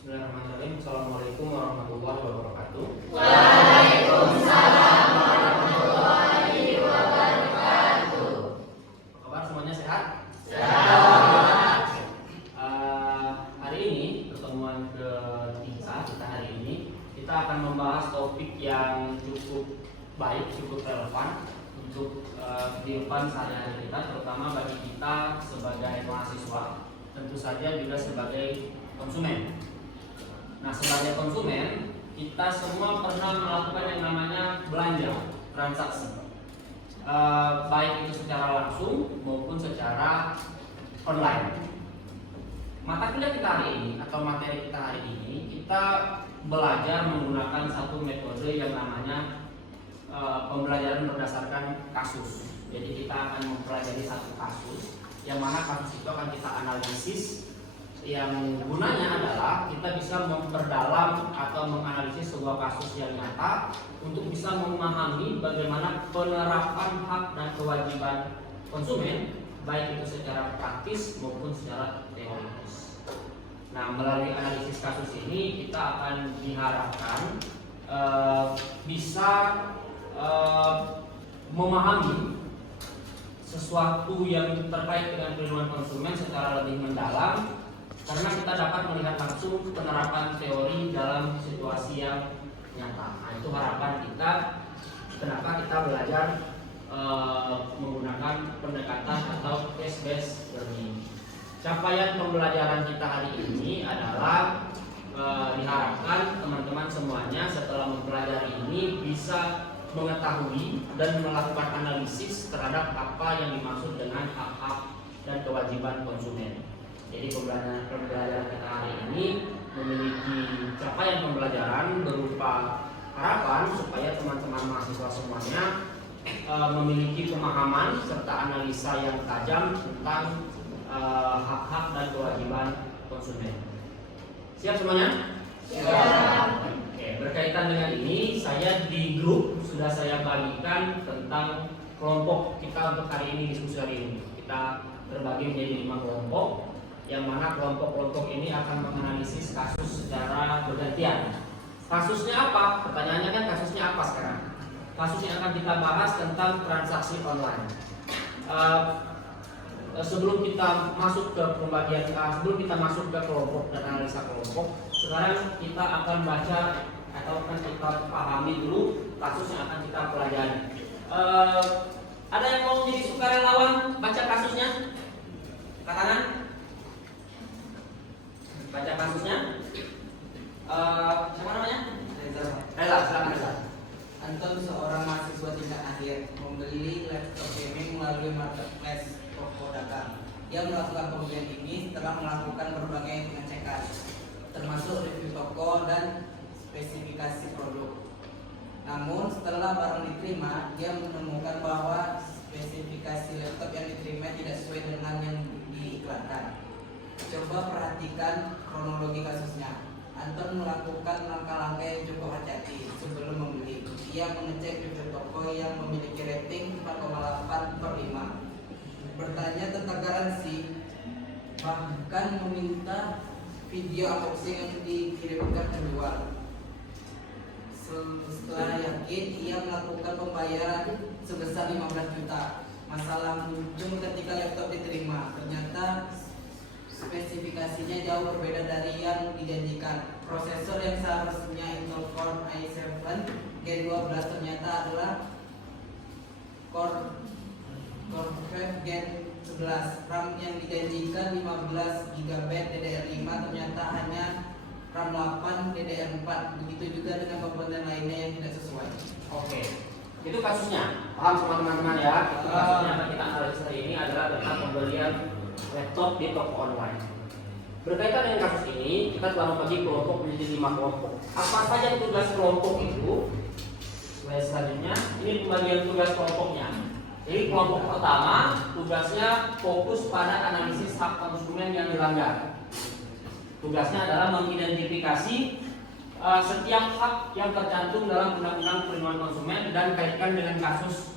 Bismillahirrahmanirrahim. Assalamualaikum warahmatullahi wabarakatuh. Waalaikumsalam warahmatullahi wabarakatuh. Apa kabar semuanya, sehat? Sehat. Hari ini pertemuan ketiga kita hari ini kita akan membahas topik yang cukup baik, cukup relevan untuk kehidupan sehari-hari kita, terutama bagi kita sebagai mahasiswa, tentu saja juga sebagai konsumen. Nah, sebagai konsumen, kita semua pernah melakukan yang namanya belanja, transaksi, baik itu secara langsung maupun secara online. Mata kuliah kita hari ini atau materi kita hari ini, kita belajar menggunakan satu metode yang namanya pembelajaran berdasarkan kasus. Jadi kita akan mempelajari satu kasus, yang mana kasus itu akan kita analisis. Yang gunanya adalah kita bisa memperdalam atau menganalisis sebuah kasus yang nyata untuk bisa memahami bagaimana penerapan hak dan kewajiban konsumen, baik itu secara praktis maupun secara teoritis. Nah, melalui analisis kasus ini kita akan diharapkan bisa memahami sesuatu yang terkait dengan perlindungan konsumen secara lebih mendalam, karena kita dapat melihat langsung penerapan teori dalam situasi yang nyata. Nah, itu harapan kita. Kenapa kita belajar menggunakan pendekatan atau case-based learning. Capaian pembelajaran kita hari ini adalah diharapkan teman-teman semuanya setelah mempelajari ini bisa mengetahui dan melakukan analisis terhadap apa yang dimaksud dengan hak-hak dan kewajiban konsumen. Jadi pembelajaran kita hari ini memiliki capaian pembelajaran berupa harapan supaya teman-teman mahasiswa semuanya memiliki pemahaman serta analisa yang tajam tentang hak-hak dan kewajiban konsumen. Siap semuanya? Siap. Oke, berkaitan dengan ini, saya di grup sudah saya bagikan tentang kelompok kita untuk hari ini, diskusi hari ini. Kita terbagi menjadi 5 kelompok, yang mana kelompok-kelompok ini akan menganalisis kasus secara bergantian. Kasusnya apa? Pertanyaannya kan kasusnya apa sekarang? Kasus yang akan kita bahas tentang transaksi online. Sebelum kita masuk ke pembagian, sebelum kita masuk ke kelompok dan analisa kelompok, sekarang kita akan baca atau akan kita pahami dulu kasus yang akan kita pelajari. Ada yang mau menjadi sukarelawan baca kasusnya? Katakan. Baca kasusnya. Siapa namanya? Rela, silakan Rela. Anton, seorang mahasiswa tingkat akhir, membeli laptop gaming melalui marketplace toko dagang. Ia melakukan pembelian ini setelah melakukan berbagai pengecekan, termasuk review toko dan spesifikasi produk. Namun setelah barang diterima, dia menemukan bahwa spesifikasi laptop yang diterima tidak sesuai dengan yang diiklankan. Coba perhatikan kronologi kasusnya. Anton melakukan langkah-langkah yang cukup hati-hati sebelum membeli. Ia mengecek review toko yang memiliki rating 4,8/5, bertanya tentang garansi, bahkan meminta video unboxing yang dikirimkan penjual. Setelah yakin, ia melakukan pembayaran sebesar 15 juta. Masalah muncul ketika laptop diterima. Ternyata spesifikasinya jauh berbeda dari yang dijanjikan. Prosesor yang seharusnya Intel Core i7 Gen 12 ternyata adalah Core 5 Gen 11. RAM yang dijanjikan 15 GB DDR5 ternyata hanya RAM 8 DDR4. Begitu juga dengan komponen lainnya yang tidak sesuai. Oke, itu kasusnya. Paham semua teman-teman ya? Kasusnya yang kita analisis hari ini adalah tentang pembelian laptop di toko online. Berkaitan dengan kasus ini, kita telah membagi kelompok menjadi 5 kelompok. Apa saja tugas kelompok itu? Slide selanjutnya, ini pembagian tugas kelompoknya. Jadi kelompok pertama tugasnya fokus pada analisis hak konsumen yang dilanggar. Tugasnya adalah mengidentifikasi setiap hak yang tercantum dalam Undang-Undang Perlindungan Konsumen dan kaitkan dengan kasus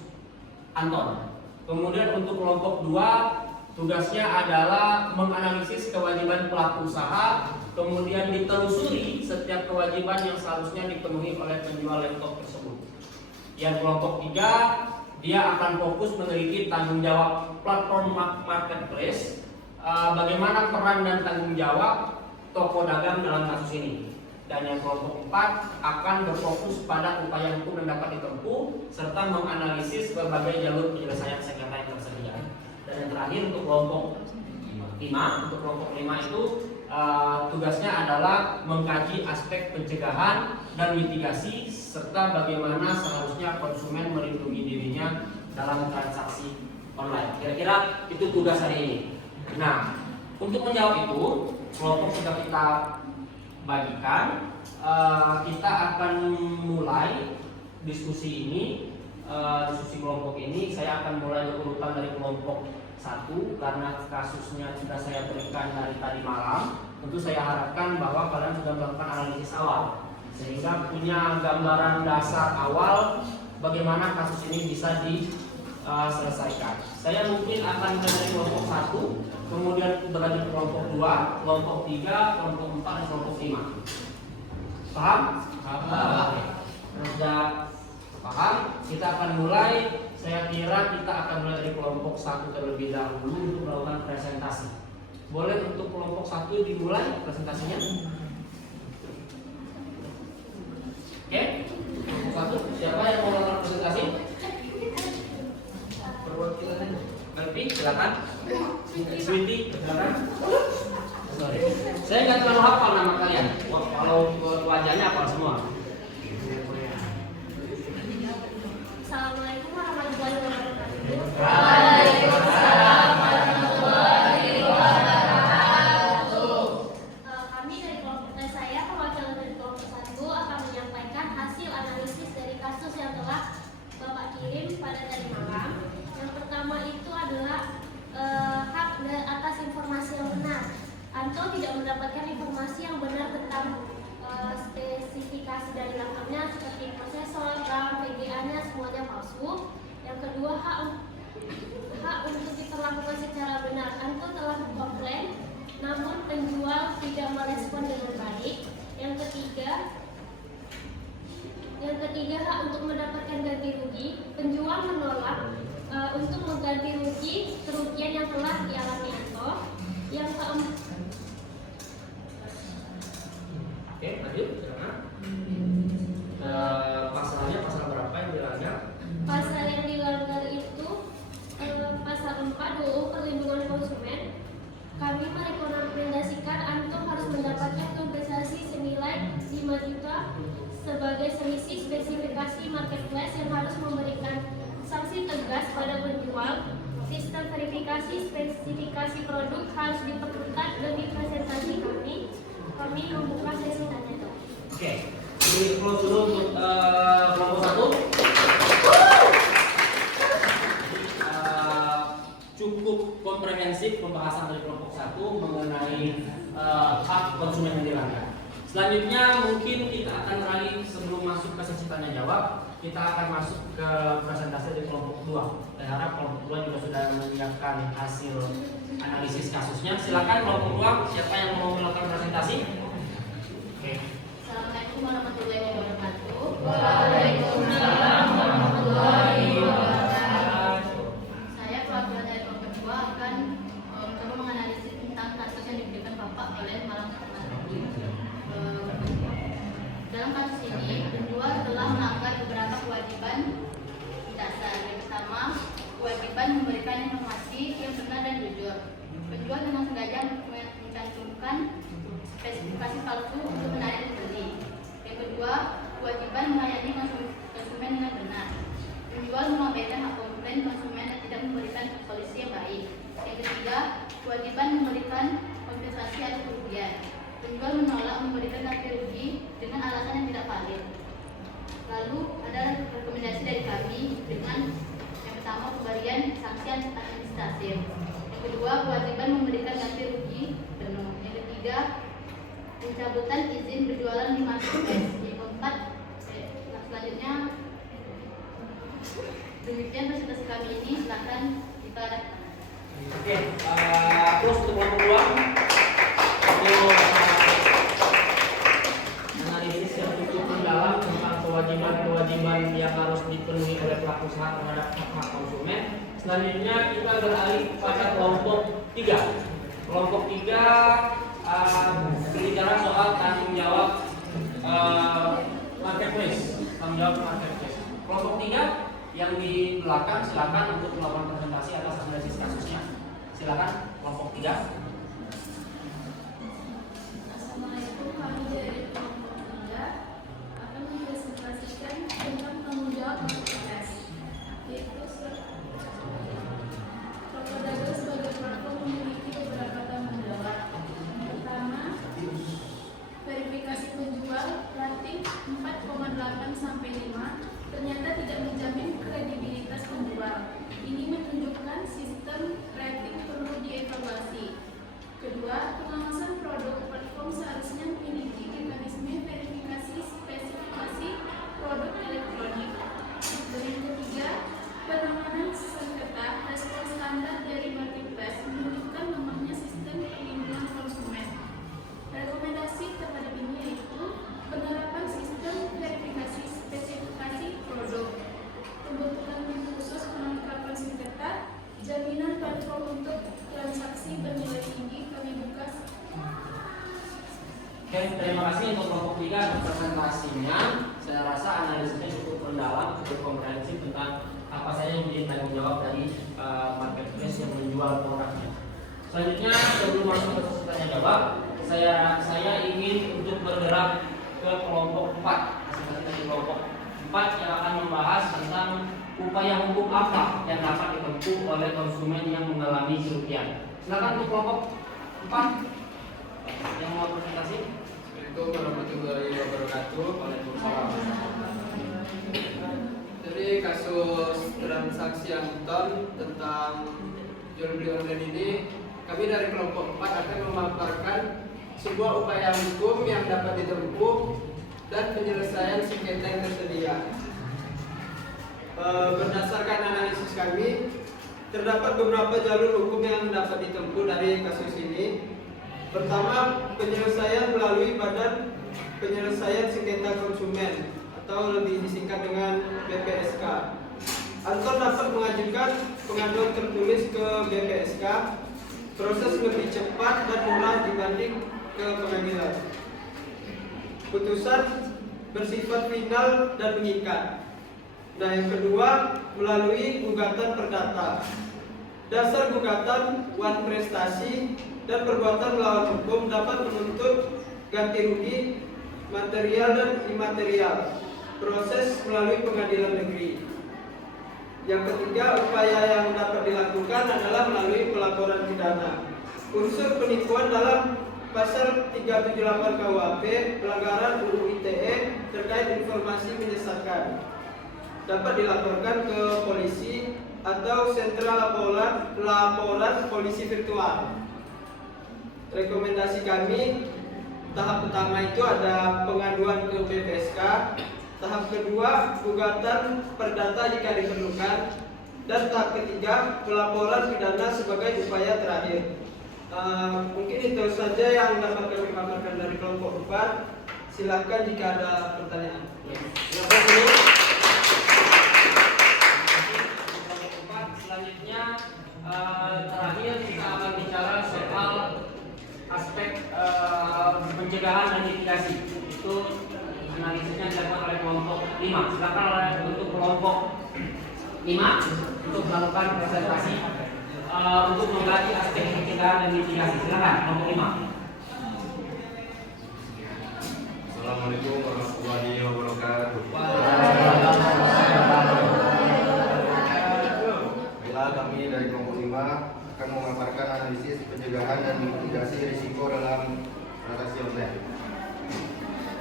Anton. Kemudian untuk kelompok 2 tugasnya adalah menganalisis kewajiban pelaku usaha, kemudian ditelusuri setiap kewajiban yang seharusnya dipenuhi oleh penjual laptop tersebut. Yang kelompok 3, dia akan fokus meneliti tanggung jawab platform marketplace, bagaimana peran dan tanggung jawab toko dagang dalam kasus ini. Dan yang kelompok 4 akan berfokus pada upaya hukum yang dapat ditempuh serta menganalisis berbagai jalur penyelesaian sengketa yang tersedia. Dan yang terakhir untuk kelompok 5 itu tugasnya adalah mengkaji aspek pencegahan dan mitigasi serta bagaimana seharusnya konsumen melindungi dirinya dalam transaksi online. Kira-kira itu tugas hari ini. Nah, untuk menjawab itu, kelompok sudah kita bagikan. Kita akan mulai diskusi ini, diskusi kelompok ini. Saya akan mulai berurutan dari kelompok 1 karena kasusnya sudah saya berikan dari tadi malam. Tentu saya harapkan bahwa kalian sudah melakukan analisis awal sehingga punya gambaran dasar awal bagaimana kasus ini bisa diselesaikan. Saya mungkin akan dari kelompok 1, kemudian berlanjut ke kelompok 2, kelompok 3, kelompok 4, dan kelompok 5. Paham? Paham. Sudah paham? Kita akan mulai. Saya kira kita akan mulai dari kelompok 1 terlebih dahulu untuk melakukan presentasi. Boleh untuk kelompok 1 dimulai presentasinya? Oke? Kelompok 1, siapa yang mau melakukan presentasi? Perwakilan aja. Melvi, silakan. Sweety, silakan. Sorry. Saya nggak terlalu hafal nama kalian. Kalau wajahnya hafal semua. Assalamualaikum warahmatullahi wabarakatuh. Waalaikumsalam warahmatullahi wabarakatuh. Kami dari kelompok saya, perwakilan dari kelompok 1 akan menyampaikan hasil analisis dari kasus yang telah Bapak kirim pada tadi malam. Yang pertama itu adalah hak atas informasi yang benar. Anto tidak mendapatkan informasi yang benar tentang spesifikasi dari laptopnya seperti prosesor, RAM, VGA-nya semuanya palsu. Yang kedua, hak untuk diperlakukan secara benar. Anto telah komplain, namun penjual tidak merespon dengan baik. Yang ketiga, hak untuk mendapatkan ganti rugi. Penjual menolak untuk mengganti rugi kerugian yang telah dialami Anto. Yang keempat, Oke, lanjut. Silakan. Pasalnya pasal berapa yang dilanggar? pasal yang dilanggar itu pasal 4 UU Perlindungan Konsumen. Kami merekomendasikan Anto harus mendapatkan kompensasi senilai 5 juta sebagai selisih spesifikasi marketplace yang harus memberikan sanksi tegas pada penjual. Sistem verifikasi spesifikasi produk harus diperketat dan dipresentasi kami. Kami membuka sesi tanya jawab. Oke, ini close dulu untuk kelompok 1. Cukup komprehensif pembahasan dari kelompok 1 mengenai hak konsumen yang dilanggar. Selanjutnya mungkin kita akan beralih sebelum masuk ke sesi tanya jawab, kita akan masuk ke presentasi dari kelompok 2. Saya harap kelompok 2 juga sudah menyiapkan hasil analisis kasusnya. Silakan kelompok 2, siapa yang mau melakukan presentasi? Oke. Assalamualaikum warahmatullahi wabarakatuh. Waalaikumsalam warahmatullahi wabarakatuh. Saya perwakilan dari kelompok 2 akan mencoba menganalisis tentang kasus yang diberikan Bapak oleh Malam Tadi. Dalam kasus ini, penjual telah melanggar beberapa kewajiban dasar. Yang pertama, kewajiban memberikan informasi yang benar dan jujur. Penjual dengan sengaja mencantumkan spesifikasi palsu untuk menarik pembeli. Yang kedua, kewajiban melayani konsumen dengan benar. Penjual mengabaikan hak komplain konsumen dan tidak memberikan solusi yang baik. Yang ketiga, kewajiban memberikan kompensasi atas kerugian. Penjual menolak memberikan ganti rugi dengan alasan yang tidak valid. Lalu ada rekomendasi dari kami dengan yang pertama, pemberian sanksi administratif. Yang kedua, kewajiban memberikan ganti rugi penuh. Yang ketiga, pencabutan izin berjualan di marketplace. Yang keempat, selanjutnya demikian presentasi kami ini. Silakan kita Oke, terus untuk kelompok 2 untuk analisis yang cukup mendalam tentang kewajiban-kewajiban yang harus dipenuhi oleh pelaku usaha terhadap hak konsumen. Selanjutnya kita beralih pada kelompok 3. Kelompok 3 berbicara soal tanggung jawab marketplace. Tanggung jawab marketplace. Kelompok 3 yang di belakang silakan untuk melakukan presentasi atas analisis kasusnya. Silakan kelompok 3. Assalamualaikum, kami dari kelompok 3 akan mempresentasikan tentang tanggung jawab marketplace, yaitu Tokodago sebagai platform memiliki beberapa tanggung jawab. Pertama, verifikasi penjual rating 4,8 sampai 5 ternyata tidak menjamin kredibilitas penjual. Ini menunjukkan sistem rating perlu dievaluasi. Kedua, pengawasan produk platform seharusnya memiliki mekanisme verifikasi spesifikasi produk elektronik. Dan yang ketiga, penanganan sengketa respon standar dari marketplace menunjukkan lemahnya sistem perlindungan konsumen. Rekomendasi kepada ini yaitu penerapan sistem verifikasi spesifikasi produk, pembentukan tim khusus penangkapan sengketa, jaminan platform untuk transaksi bernilai tinggi. Kami buka. Oke, terima kasih untuk kelompok 3 atas presentasinya. Saya rasa analisisnya cukup mendalam, cukup komprehensif tentang apa saja yang menjadi tanggung jawab dari marketplace yang menjual produknya. Selanjutnya, sebelum masuk ke sesi tanya jawab, saya ingin untuk bergerak ke kelompok 4. Presentasi dari kelompok 4 yang akan membahas tentang upaya hukum apa yang dapat ditempuh oleh konsumen yang mengalami kerugian. Silakan untuk kelompok 4 yang mau presentasi. Assalamualaikum warahmatullahi wabarakatuh. Waalaikumsalam. Jadi kasus transaksi angkutan tentang jual beli online ini, kami dari kelompok 4 akan memaparkan sebuah upaya hukum yang dapat ditempuh dan penyelesaian sengketa yang tersedia. Berdasarkan analisis kami, terdapat beberapa jalur hukum yang dapat ditempuh dari kasus ini. Pertama, penyelesaian melalui Badan Penyelesaian Sengketa Konsumen atau lebih disingkat dengan BPSK. Anton dapat mengajukan pengaduan tertulis ke BPSK. Proses lebih cepat dan murah dibanding ke pengadilan. Putusan bersifat final dan mengikat. Nah, yang kedua, melalui gugatan perdata. Dasar gugatan, wan prestasi, dan perbuatan melawan hukum dapat menuntut ganti rugi material dan imaterial. Proses melalui pengadilan negeri. Yang ketiga, upaya yang dapat dilakukan adalah melalui pelaporan pidana. Unsur penipuan dalam Pasal 378 KUHP pelanggaran UU ITE terkait informasi menyesatkan dapat dilaporkan ke polisi atau sentra laporan polisi virtual. Rekomendasi kami, tahap pertama itu ada pengaduan ke BPSK, tahap kedua gugatan perdata jika diperlukan, dan tahap ketiga pelaporan pidana sebagai upaya terakhir. Mungkin itu saja yang dapat kami paparkan dari kelompok 4. Silakan jika ada pertanyaan. Silakan dulu. Selanjutnya terakhir kita akan bicara soal aspek pencegahan dan mitigasi. Itu analisisnya dilakukan oleh kelompok 5. Silakan untuk kelompok 5 untuk melakukan presentasi untuk mengkaji aspek pencegahan dan mitigasi. Silakan kelompok 5. Assalamualaikum warahmatullahi wabarakatuh. Bila kami dari kelompok 5 akan memaparkan analisis pencegahan dan mitigasi risiko dalam transaksi online.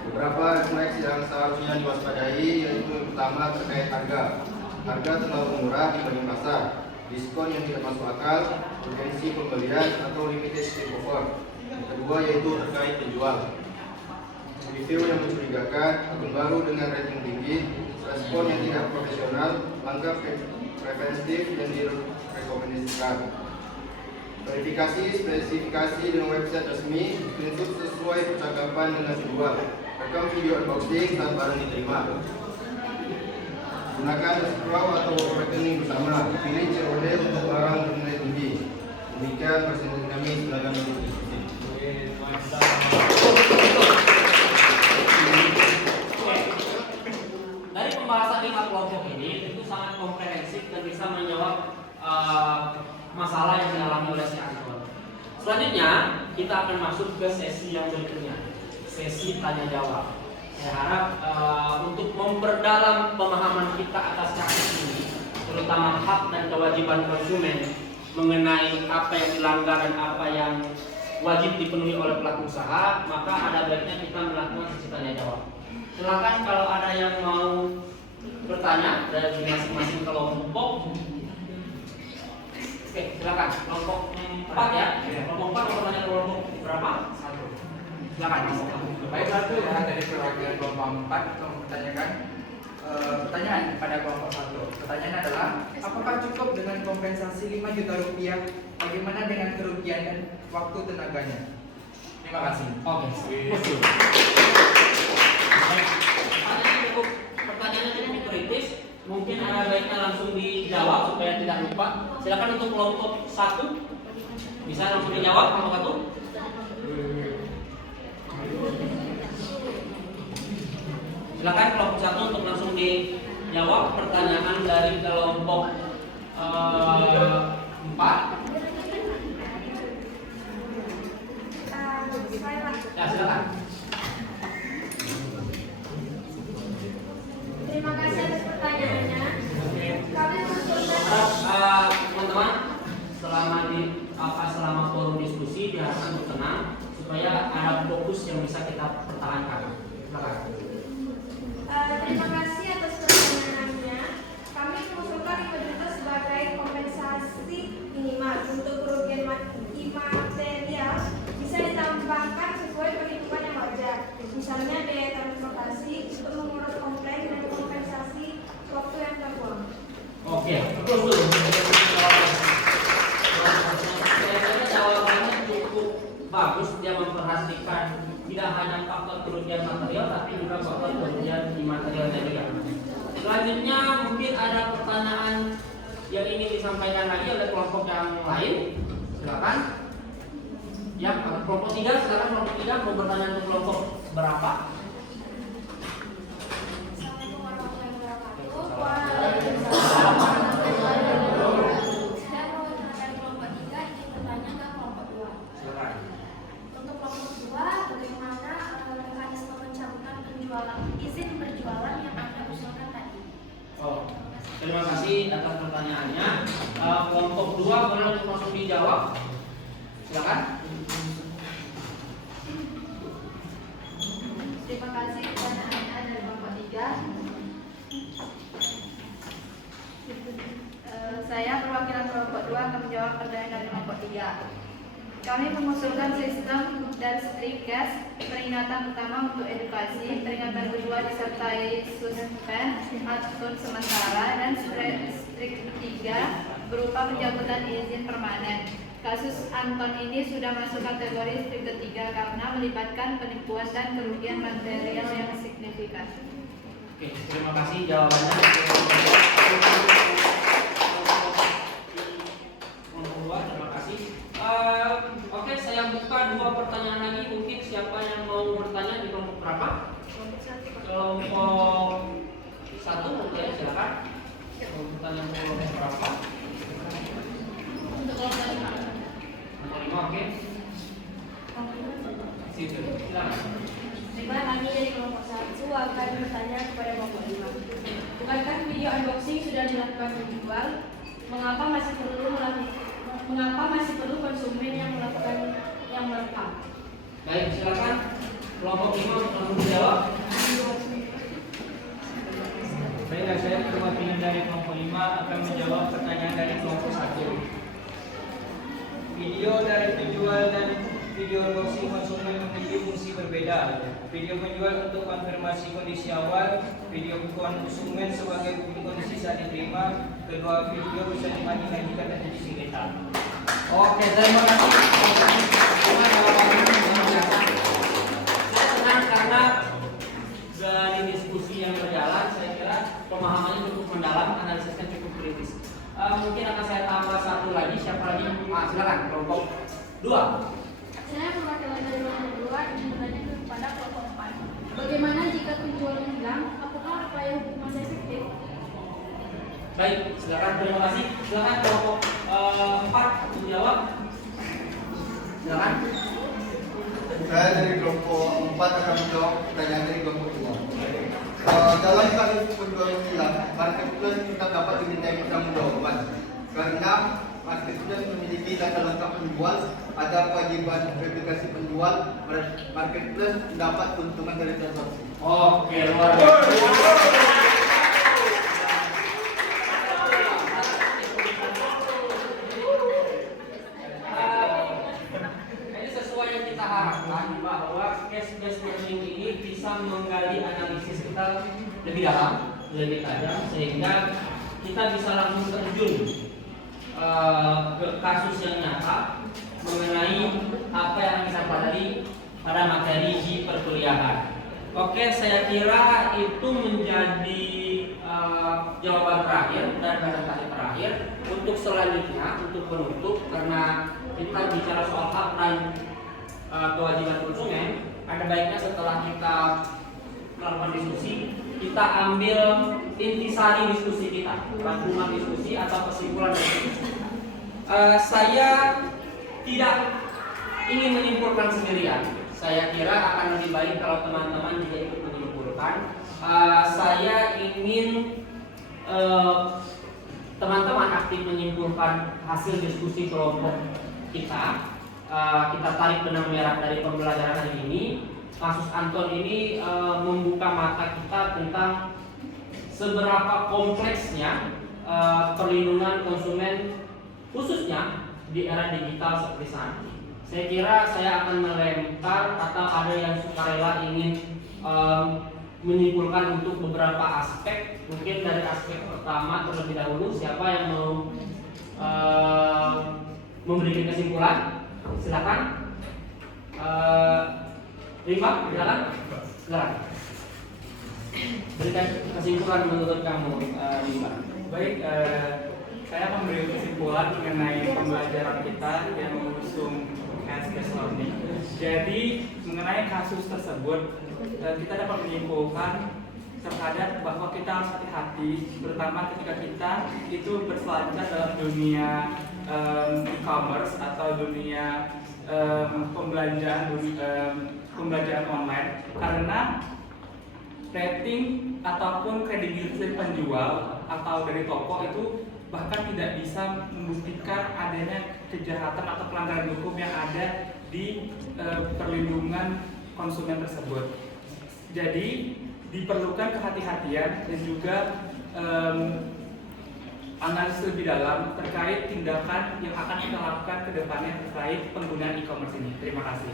Beberapa refleks yang seharusnya diwaspadai yaitu pertama terkait harga. Harga terlalu murah dibanding pasar, diskon yang tidak masuk akal, urgensi pembelian atau limited takeover. Yang kedua yaitu terkait penjual. Review yang mencurigakan, akun baru dengan rating tinggi, respon yang tidak profesional, langkah preventif yang direkomendasikan. Verifikasi spesifikasi dengan website resmi, screenshot sesuai percakapan dengan penjual, rekam video unboxing saat barang diterima. Gunakan escrow atau rekening bersama, pilih COD untuk barang bernilai tinggi. Demikian presentasi kami, silakan untuk diskusi. Dari pembahasan 5 kelompok ini itu sangat komprehensif dan bisa menjawab masalah yang dialami oleh si Anton. Selanjutnya kita akan masuk ke sesi yang berikutnya, sesi tanya jawab. Saya harap untuk memperdalam pemahaman kita atas kasus ini, terutama hak dan kewajiban konsumen mengenai apa yang dilanggar dan apa yang wajib dipenuhi oleh pelaku usaha, maka ada baiknya kita melakukan sesi tanya jawab. Silakan kalau ada yang mau bertanya dari masing-masing kelompok. Oke, silakan. Kelompok 4 ya. Kelompok 4 mau bertanya kelompok berapa? 1. Silakan. Baik, satu ya dari perwakilan kelompok 4 untuk mempertanyakan pertanyaan kepada kelompok 1. Pertanyaan adalah, apakah cukup dengan kompensasi 5 juta rupiah? Bagaimana dengan kerugian dan waktu tenaganya? Terima kasih. Oke. Pertanyaannya cukup kritis. Mungkin ada baiknya langsung dijawab supaya tidak lupa. Silakan untuk kelompok 1 bisa langsung dijawab kelompok 1. Silakan kelompok 1 untuk langsung dijawab pertanyaan dari kelompok 4. Ya, silakan. Terima kasih atas pertanyaannya. Kami mengusulkan Teman-teman, selama forum diskusi diharapkan untuk tenang supaya ada fokus yang bisa kita pertahankan. Silakan. terima kasih atas pertanyaannya. Kami mengusulkan 5 juta sebagai kompensasi minimal untuk kerugian imaterial bisa ditambahkan sesuai perhitungan yang wajar. Misalnya biaya transportasi untuk mengurus komplain dan kompensasi waktu yang terbuang. Oke, betul. Jawabannya cukup bagus, dia memperhatikan tidak hanya faktor kerugian material tapi juga faktor kerugian imaterialnya juga. Selanjutnya mungkin ada pertanyaan yang ingin disampaikan lagi oleh kelompok yang lain. Silakan. Ya, kelompok 3, silakan kelompok 3 mau bertanya untuk kelompok berapa? Assalamualaikum warahmatullahi wabarakatuh. Saya mewakilkan kelompok 3 ingin bertanya ke kelompok 2. Silakan. Untuk kelompok 2, bagaimana mekanisme pencabutan izin berjualan yang Anda usulkan tadi? Oh, terima kasih atas pertanyaannya. Kelompok 2 boleh langsung dijawab. Silakan. Terima kasih pertanyaannya dari kelompok 3. Saya perwakilan kelompok 2 akan menjawab pertanyaan dari kelompok 3. Kami mengusulkan sistem dan strip gas, peringatan pertama untuk edukasi, peringatan kedua disertai suspend atau sementara, dan strip ketiga berupa pencabutan izin permanen. Kasus Anton ini sudah masuk kategori strip ketiga karena melibatkan penipuan dan kerugian material yang signifikan. Oke, terima kasih jawabannya. Terima kasih. Oke, saya buka 2 pertanyaan lagi. Mungkin siapa yang mau bertanya di kelompok berapa? Kelompok 1, mungkin silakan. Mau bertanya untuk kelompok berapa? Untuk kelompok 5. Kelompok 5, oke. Silakan. Terima kami dari kelompok 1 akan bertanya kepada kelompok 5. Bukankah video unboxing sudah dilakukan penjual? Mengapa masih perlu konsumen yang melakukan yang merekam? Baik, silakan. Kelompok 5 langsung dijawab. Baiklah, saya perwakilan dari kelompok 5 akan menjawab pertanyaan dari kelompok 1. Video dari penjual dan video unboxing konsumen memiliki fungsi berbeda. Video penjual untuk konfirmasi kondisi awal, video konsumen sebagai bukti kondisi saat diterima. Kedua video bisa dibandingkan jika terjadi sengketa. Oke, terima kasih. Terima jawabannya. Saya senang karena dari diskusi yang berjalan, saya kira pemahamannya cukup mendalam, analisisnya cukup kritis. Mungkin akan saya tambah satu lagi. Siapa lagi? Silakan kelompok 2. Saya perwakilan dari kelompok 2 ingin bertanya kepada kelompok 4. Bagaimana jika penjualnya hilang? Apakah upaya hukum masih efektif? Baik, silakan. Terima kasih. Silakan kelompok 4 menjawab. Silakan. Saya dari kelompok 4 akan menjawab pertanyaan dari kelompok 2. Dalam kasus penjual hilang, marketplace kita dapat dimintai pertanggungjawaban karena marketplace memiliki data lengkap penjual, ada kewajiban verifikasi penjual, marketplace mendapat keuntungan dari transaksi. Oke, luar biasa. Ini sesuai yang kita harapkan bahwa case-based learning ini bisa menggali analisis kita lebih dalam, lebih tajam, sehingga kita bisa langsung terjun ke kasus yang nyata mengenai apa yang kita pelajari pada materi di perkuliahan. Oke, saya kira itu menjadi jawaban terakhir dan presentasi terakhir. Untuk selanjutnya, untuk penutup, karena kita bicara soal hak dan kewajiban konsumen, ada baiknya setelah kita melakukan diskusi, kita ambil intisari diskusi kita, rangkuman diskusi atau kesimpulan dari diskusi kita. Saya tidak ingin menyimpulkan sendirian. Saya kira akan lebih baik kalau teman-teman juga ikut menyimpulkan. Saya ingin teman-teman aktif menyimpulkan hasil diskusi kelompok kita. Kita tarik benang merah dari pembelajaran hari ini. Kasus Anton ini membuka mata kita tentang seberapa kompleksnya perlindungan konsumen khususnya di era digital seperti saat ini. Saya kira saya akan melempar atau ada yang sukarela ingin menyimpulkan untuk beberapa aspek. Mungkin dari aspek pertama terlebih dahulu, siapa yang mau memberikan kesimpulan? Silakan. Rima, silakan. Silakan. Berikan kesimpulan menurut kamu, Rima. Baik, saya memberi kesimpulan mengenai pembelajaran kita yang mengusung case-based learning. Jadi mengenai kasus tersebut, kita dapat menyimpulkan terhadap bahwa kita harus hati-hati, terutama ketika kita itu berselancar dalam dunia e-commerce atau dunia pembelanjaan online, karena rating ataupun kredibilitas penjual atau dari toko itu bahkan tidak bisa membuktikan adanya kejahatan atau pelanggaran hukum yang ada di perlindungan konsumen tersebut. Jadi diperlukan kehati-hatian dan juga analisis lebih dalam terkait tindakan yang akan kita lakukan ke depannya terkait penggunaan e-commerce ini. Terima kasih.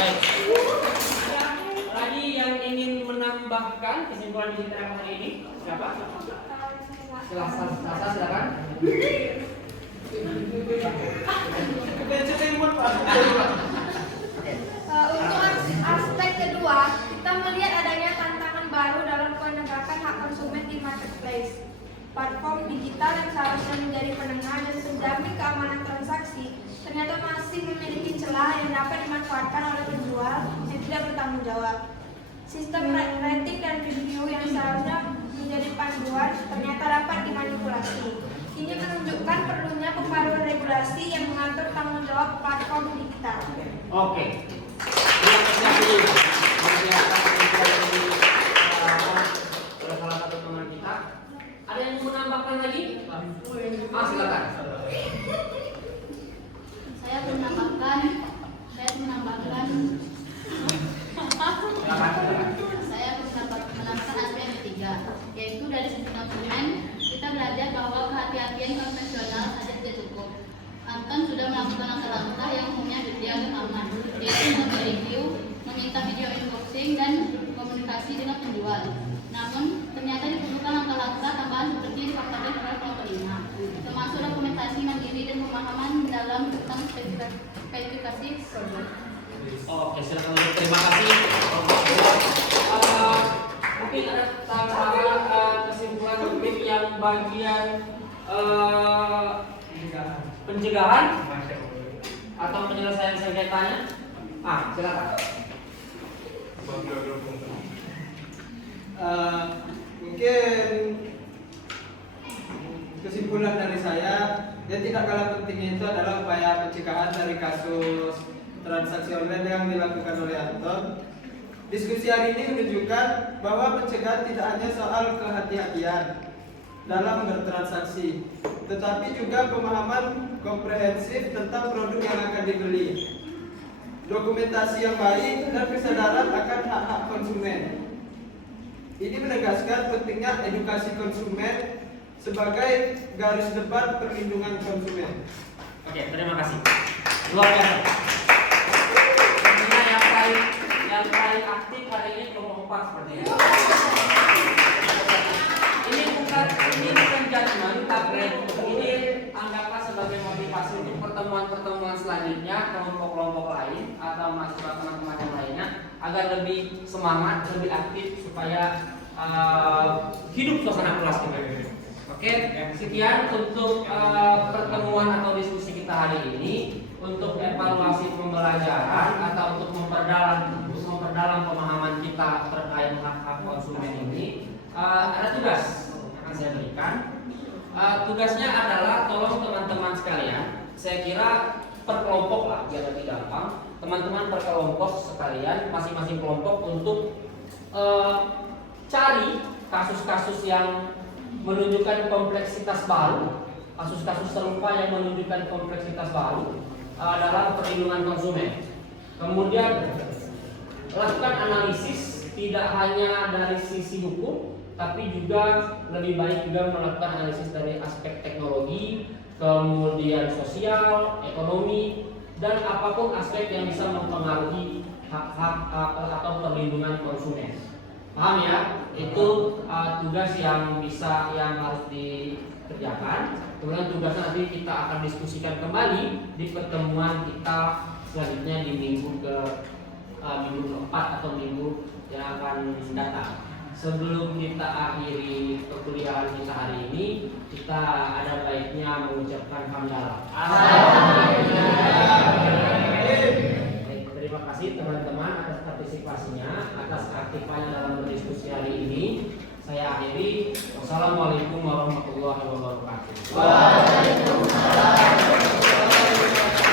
Baik. Ada lagi yang ingin menambahkan kesimpulan di kita hari ini? Siapa? Silakan. Untuk aspek kedua, kita melihat adanya tantangan baru dalam penegakan hak konsumen di marketplace. Platform digital yang seharusnya menjadi penengah dan penjamin keamanan transaksi ternyata masih memiliki celah yang dapat dimanfaatkan oleh penjual yang tidak bertanggung jawab. Sistem rating dan review yang seharusnya menjadi panduan ternyata dapat dimanipulasi. Ini menunjukkan perlunya pembaruan regulasi yang mengatur tanggung jawab platform digital. Oke. Terima kasih oleh salah satu teman kita. Ada yang mau menambahkan lagi? Silakan. Saya menambahkan aspek ketiga, yaitu dari sisi konsumen kita belajar bahwa kehati-hatian konvensional saja tidak cukup. Anton sudah melakukan langkah-langkah yang umumnya dianggap aman, yaitu mereview, meminta video unboxing dan komunikasi dengan penjual. Namun ternyata diperlukan langkah-langkah tambahan seperti yang difaktanya pada kelompok 5. Oke, silakan. Terima kasih. Mungkin ada tambahan kesimpulan topik yang bagian pencegahan atau penyelesaian sengketanya. Silakan. Mungkin kesimpulan dari saya yang tidak kalah pentingnya itu adalah upaya pencegahan dari kasus transaksi online yang dilakukan oleh Anton. Diskusi hari ini menunjukkan bahwa pencegahan tidak hanya soal kehati-hatian dalam bertransaksi, tetapi juga pemahaman komprehensif tentang produk yang akan dibeli, dokumentasi yang baik, dan kesadaran akan hak-hak konsumen. Ini menegaskan pentingnya edukasi konsumen sebagai garis depan perlindungan konsumen. Oke, terima kasih. Luar biasa. Tentunya yang paling aktif hari ini kelompok 4 seperti ini. Ini bukan judgement, tapi ini anggaplah sebagai motivasi untuk pertemuan-pertemuan selanjutnya kelompok-kelompok lain atau mahasiswa teman-teman yang lainnya agar lebih semangat, lebih aktif supaya hidup suasana kelas kita. Oke, sekian untuk pertemuan atau diskusi kita hari ini. Untuk evaluasi pembelajaran atau untuk memperdalam pemahaman kita terkait hak-hak konsumen ini, ada tugas yang akan saya berikan. Tugasnya adalah tolong teman-teman sekalian, saya kira per kelompok lah biar lebih gampang. Teman-teman per kelompok sekalian, masing-masing kelompok untuk cari kasus-kasus yang menunjukkan kompleksitas baru, kasus-kasus serupa yang menunjukkan kompleksitas baru dalam perlindungan konsumen. Kemudian lakukan analisis tidak hanya dari sisi hukum, tapi juga lebih baik juga melakukan analisis dari aspek teknologi, kemudian sosial, ekonomi, dan apapun aspek yang bisa mempengaruhi hak-hak atau perlindungan konsumen. Paham ya? Itu tugas yang harus dikerjakan. Kemudian tugasnya nanti kita akan diskusikan kembali di pertemuan kita selanjutnya di minggu keempat atau minggu yang akan datang. Sebelum kita akhiri perkuliahan kita hari ini, kita ada baiknya mengucapkan hamdalah. Terima kasih teman-teman atas partisipasinya, atas keaktifannya dalam berdiskusi hari ini. Saya akhiri. Wassalamualaikum warahmatullahi wabarakatuh.